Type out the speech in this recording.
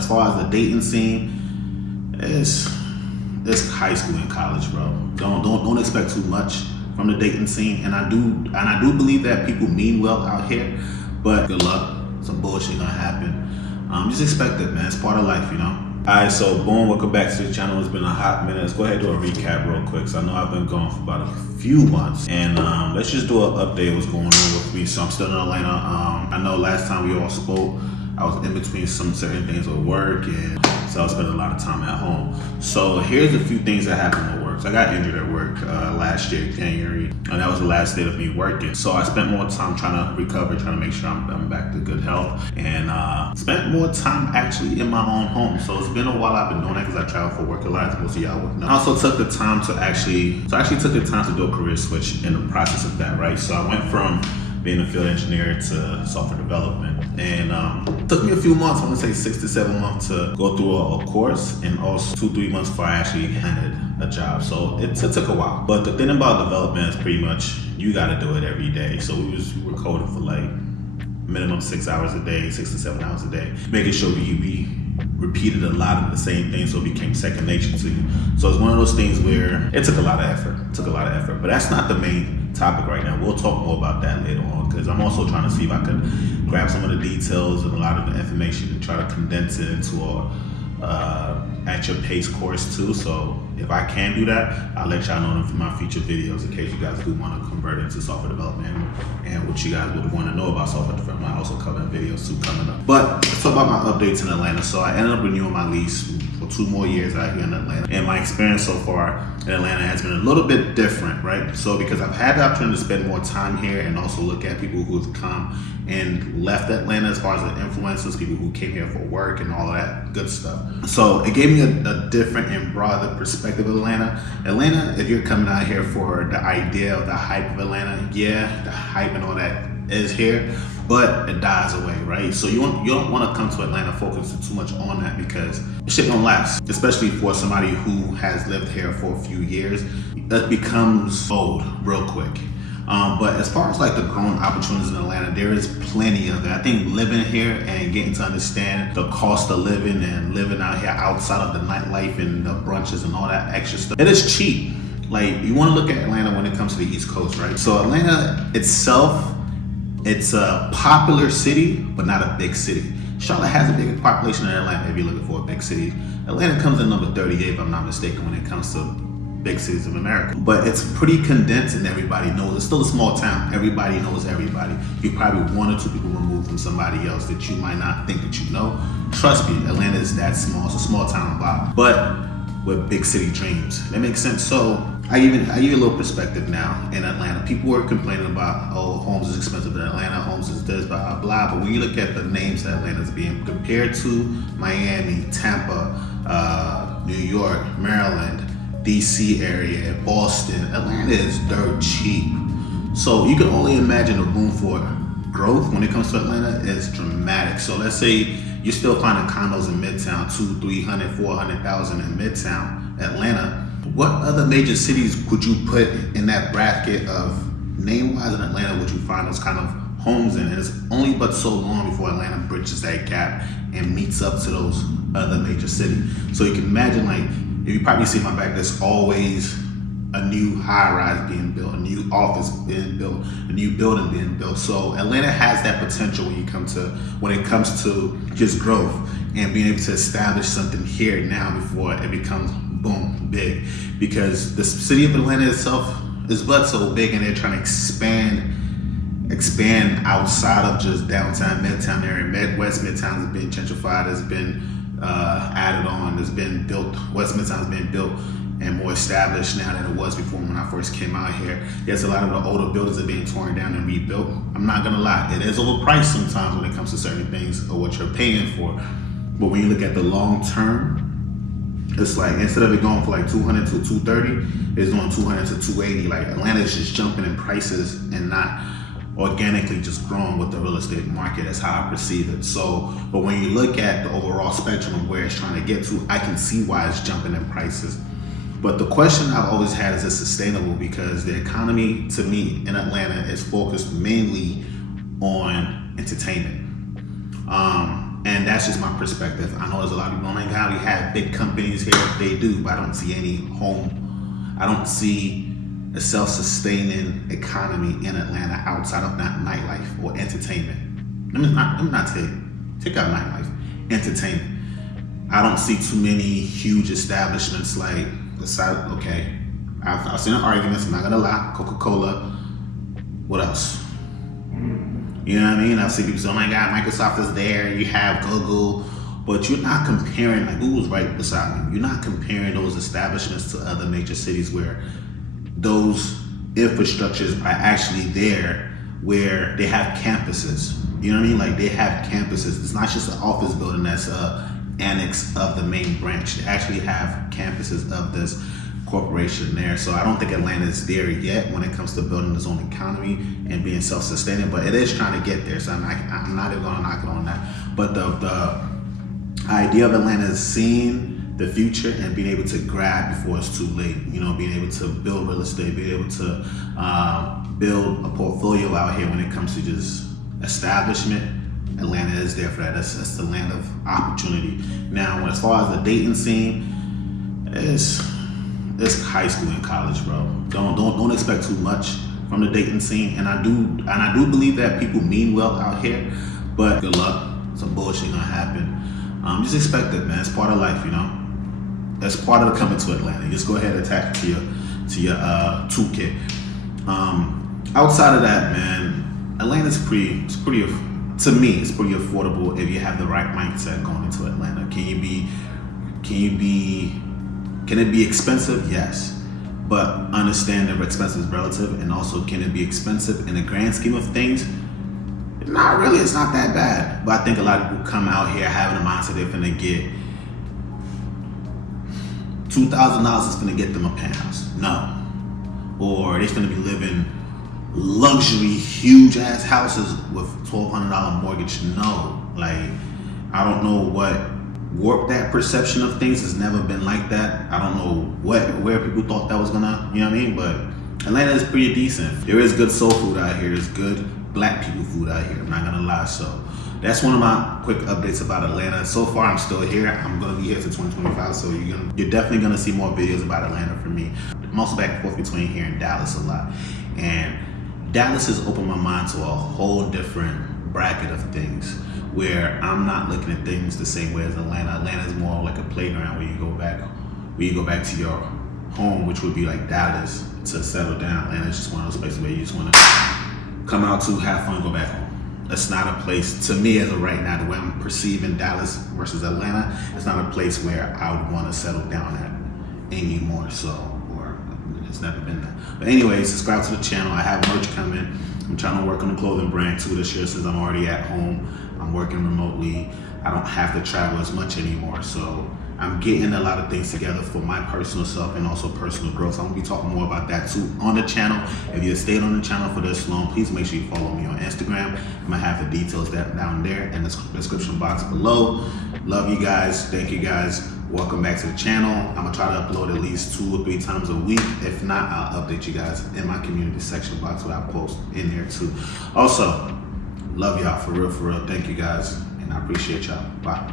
as far as the dating scene, it's high school and college, bro. Don't expect too much from the dating scene. And I do believe that people mean well out here, but good luck. Some bullshit gonna happen. Just expect it, man. It's part of life, you know. Alright, so boom, welcome back to the channel. It's been a hot minute. Let's go ahead and do a recap real quick. So I know I've been gone for about a few months. And let's just do an update what's going on with me. So I'm still in Atlanta. I know last time we all spoke, I was in between some certain things with work, and so I was spending a lot of time at home. So here's a few things that happened at work. So I got injured at work last year, January, and that was the last day of me working. So I spent more time trying to recover, trying to make sure I'm back to good health, and spent more time actually in my own home. So it's been a while I've been doing that because I travel for work a lot, as most of y'all would know. I also took the time to actually took the time to do a career switch in the process of that, right? So I went from being a field engineer to software development. And it took me a few months, I want to say 6 to 7 months to go through a course, and also 2-3 months before I actually landed a job. So it took a while. But the thing about development is pretty much you got to do it every day. So we were coding for like minimum 6 hours a day, 6 to 7 hours a day, making sure we repeated a lot of the same things so it became second nature to you. So it's one of those things where it took a lot of effort. But that's not the main topic right now. We'll talk more about that later on, because I'm also trying to see if I could grab some of the details and a lot of the information and try to condense it into a at your pace course too. So if I can do that, I'll let y'all know in my future videos in case you guys do want to convert into software development and what you guys would want to know about software development. I also cover videos too coming up. But let's talk about my updates in Atlanta. So I ended up renewing my lease for 2 more years out here in Atlanta. And my experience so far in Atlanta has been a little bit different, right? So because I've had the opportunity to spend more time here and also look at people who've come and left Atlanta, as far as the influencers, people who came here for work and all of that good stuff. So it gave me a different and broader perspective of Atlanta. Atlanta, if you're coming out here for the idea of the hype of Atlanta, yeah, the hype and all that is here, but it dies away, right? So you don't want to come to Atlanta focusing too much on that, because shit don't last, especially for somebody who has lived here for a few years. It becomes old real quick. But as far as like the growing opportunities in Atlanta, there is plenty of it. I think living here and getting to understand the cost of living and living out here outside of the nightlife and the brunches and all that extra stuff, it is cheap. Like, you want to look at Atlanta when it comes to the East Coast, right? So Atlanta itself, it's a popular city, but not a big city. Charlotte has a bigger population than Atlanta if you're looking for a big city. Atlanta comes in number 38, if I'm not mistaken, when it comes to big cities of America. But it's pretty condensed and everybody knows. It's still a small town. Everybody knows everybody. You're probably 1 or 2 people removed from somebody else that you might not think that you know. Trust me, Atlanta is that small. It's a small town vibe, but with big city dreams. That makes sense. So I give you a little perspective now in Atlanta. People were complaining about, oh, homes is expensive in Atlanta, homes is this, blah, blah, blah. But when you look at the names that Atlanta's being compared to, Miami, Tampa, New York, Maryland, DC area, Boston, Atlanta is dirt cheap. So you can only imagine the room for growth when it comes to Atlanta is dramatic. So let's say you're still finding condos in Midtown, 200, 300, 400,000 in Midtown, Atlanta. What other major cities would you put in that bracket of name-wise in Atlanta would you find those kind of homes in? And it's only but so long before Atlanta bridges that gap and meets up to those other major cities. So you can imagine, like, if you probably see my back, there's always a new high-rise being built, a new office being built, a new building being built. So Atlanta has that potential when it comes to just growth and being able to establish something here now before it becomes boom big. Because the city of Atlanta itself is but so big, and they're trying to expand outside of just downtown, Midtown area. West Midtown has been gentrified, has been added on, has been built. West Midtown has been built and more established now than it was before when I first came out here. Yes, a lot of the older buildings are being torn down and rebuilt. I'm not gonna lie, it is overpriced sometimes when it comes to certain things or what you're paying for. But when you look at the long term, it's like instead of it going for like 200 to 230, it's going 200 to 280. Like, Atlanta is just jumping in prices and not organically just growing with the real estate market. That's how I perceive it. So, but when you look at the overall spectrum of where it's trying to get to, I can see why it's jumping in prices. But the question I've always had is, it sustainable? Because the economy, to me, in Atlanta is focused mainly on entertainment. And that's just my perspective. I know there's a lot of people, oh my God, we have big companies here. They do, but I don't see any home. I don't see a self-sustaining economy in Atlanta outside of that nightlife or entertainment. Let me not take out nightlife, entertainment. I don't see too many huge establishments like, okay, I've seen arguments, I'm not gonna lie, Coca-Cola, what else? You know what I mean? I've seen people say, oh my God, Microsoft is there, you have Google, but you're not comparing, like Google's right beside me, you're not comparing those establishments to other major cities where those infrastructures are actually there, where they have campuses. You know what I mean? Like they have campuses. It's not just an office building that's annex of the main branch. They actually have campuses of this corporation there. So I don't think Atlanta is there yet when it comes to building its own economy and being self-sustaining, but it is trying to get there. So I'm not even gonna knock it on that. But the idea of Atlanta is seeing the future and being able to grab before it's too late. You know, being able to build real estate, being able to build a portfolio out here when it comes to just establishment. Atlanta is there for that. That's the land of opportunity. Now, as far as the dating scene, it's high school and college, bro. Don't expect too much from the dating scene. And I do believe that people mean well out here, but good luck. Some bullshit gonna happen. Just expect it, man. It's part of life, you know. That's part of the coming to Atlanta. You just go ahead and attach it to your toolkit. Outside of that, man, Atlanta's pretty. To me, it's pretty affordable if you have the right mindset going into Atlanta. Can it be expensive? Yes. But understand that expensive is relative, and also can it be expensive in the grand scheme of things? Not really, it's not that bad. But I think a lot of people come out here having a mindset they're finna get $2,000 is finna get them a penthouse. No. Or they're finna be living luxury, huge ass houses with $1,200 mortgage. No. Like, I don't know what warped that perception of things. It's never been like that. I don't know where people thought that was gonna, you know what I mean? But Atlanta is pretty decent. There is good soul food out here. There's good black people food out here. I'm not gonna lie. So that's one of my quick updates about Atlanta. So far, I'm still here. I'm gonna be here till 2025. So you're definitely gonna see more videos about Atlanta from me. I'm also back and forth between here and Dallas a lot. And Dallas has opened my mind to a whole different bracket of things where I'm not looking at things the same way as Atlanta. Atlanta is more like a playground where you go back to your home, which would be like Dallas, to settle down. Atlanta is just one of those places where you just want to come out to have fun, go back home. That's not a place, to me as of right now, the way I'm perceiving Dallas versus Atlanta, it's not a place where I would want to settle down at anymore. So, or it's never been that. But anyway, subscribe to the channel. I have merch coming. I'm trying to work on the clothing brand too this year since I'm already at home. I'm working remotely. I don't have to travel as much anymore. So I'm getting a lot of things together for my personal self and also personal growth. So I'm gonna be talking more about that too on the channel. If you stayed on the channel for this long, please make sure you follow me on Instagram. I'm gonna have the details down there in the description box below. Love you guys. Thank you guys. Welcome back to the channel. I'm gonna try to upload at least 2 or 3 times a week. If not, I'll update you guys in my community section box where I post in there too. Also, love y'all for real. Thank you guys, and I appreciate y'all. Bye.